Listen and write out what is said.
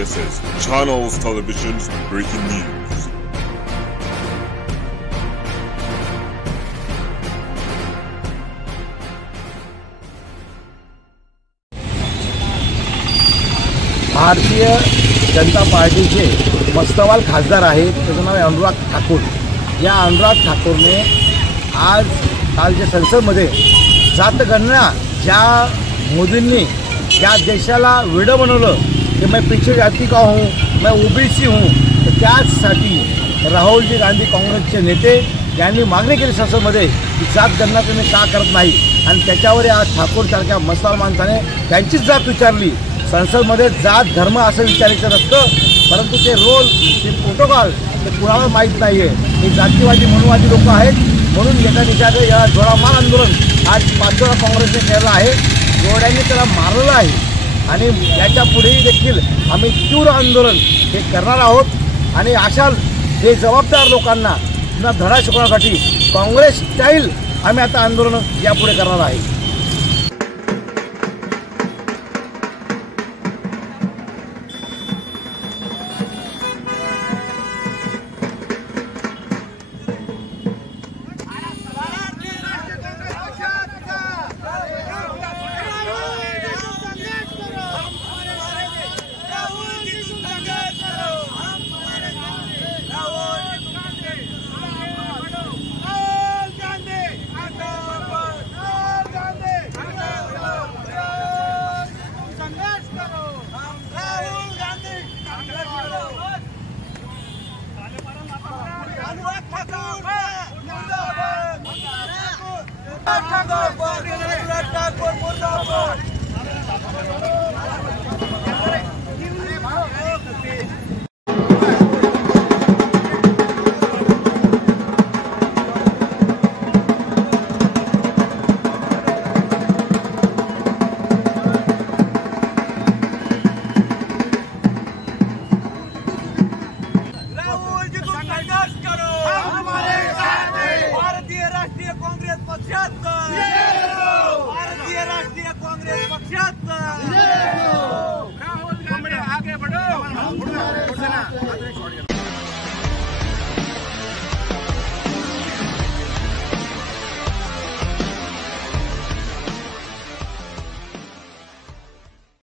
This is Channels Television's breaking news. Bharatiya Janata पार्टीचे मस्तवाल खासदार आहेत, त्याचं नाव आहे अनुराग ठाकूर। या अनुराग ठाकूरने आज कालच्या संसदमध्ये जातगणना ज्या मोदींनी या देशाला वेडं बनवलं की मैं पिछड़ी जाति का हूँ, मैं ओबीसी हूँ, तर त्यासाठी राहुलजी गांधी काँग्रेसचे नेते यांनी मागणी केली संसदमध्ये की जातगणना तुम्ही का करत नाही, आणि त्याच्यावर या ठाकूरसारख्या मस्तवाल माणसाने त्यांचीच जात विचारली। संसदमध्ये जात धर्म असं विचारायचं नसतं, परंतु ते रोल ते प्रोटोकॉल ते कुणाला माहीत नाही आहे। हे जातीवादी मनुवादी लोक आहेत, म्हणून एका दिशेने या जोडामार आंदोलन आज पाचोरा काँग्रेसने केलं आहे, जोड्यांनी त्याला मारलेलं आहे, आणि याच्या पुढेही देखील आम्ही तीव्र आंदोलन हे करणार आहोत। आणि अशा हे जबाबदार लोकांना धडा शिकवण्यासाठी काँग्रेस स्टाईल आम्ही आता आंदोलन यापुढे करणार आहे।